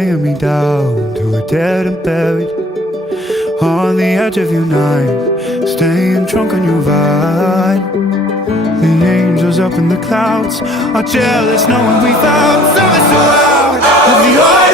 weighing me down to a dead and buried on the edge of your night, staying drunk on your vine. The angels up in the clouds are jealous knowing we found something so out of the